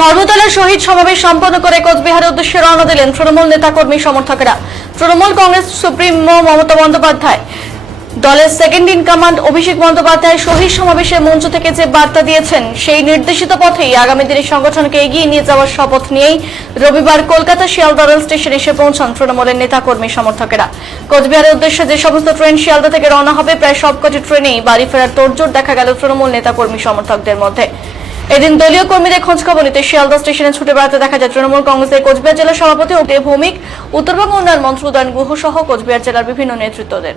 ধর্মতলার শহীদ সমাবেশ সম্পন্ন করে কোচবিহারের উদ্দেশ্যে রওনা দিলেন তৃণমূল নেতাকর্মী সমর্থকেরা। তৃণমূল কংগ্রেস সুপ্রিমো মমতা বন্দ্যোপাধ্যায়, দলের second in command Abhishek Bandyopadhyay শহীদ সমাবেশের মঞ্চ থেকে যে বার্তা দিয়েছেন, সেই নির্দেশিত পথেই আগামী দিনে সংগঠনকে এগিয়ে নিয়ে যাওয়ার শপথ নিয়েই রবিবার কলকাতা শিয়ালদা রেল স্টেশনে এসে পৌঁছান তৃণমূলের নেতাকর্মী সমর্থকেরা। কোচবিহারের উদ্দেশ্যে যে সমস্ত ট্রেন শিয়ালদা থেকে রওনা হবে, প্রায় সবকটি ট্রেনেই বাড়ি ফেরার তোড়জোড় দেখা গেল তৃণমূল নেতাকর্মী সমর্থকদের মধ্যে। এদিন দলীয় কর্মীদের খোঁজখবর নিতে শিয়ালদা স্টেশনে ছুটে বেড়াতে দেখা যায় তৃণমূল কংগ্রেসের কোচবিহার জেলা সভাপতি দেব ভৌমিক, উত্তরবঙ্গ উন্নয়ন মন্ত্রী উদয়ন গুহ সহ কোচবিহার জেলার বিভিন্ন নেতৃত্বদের।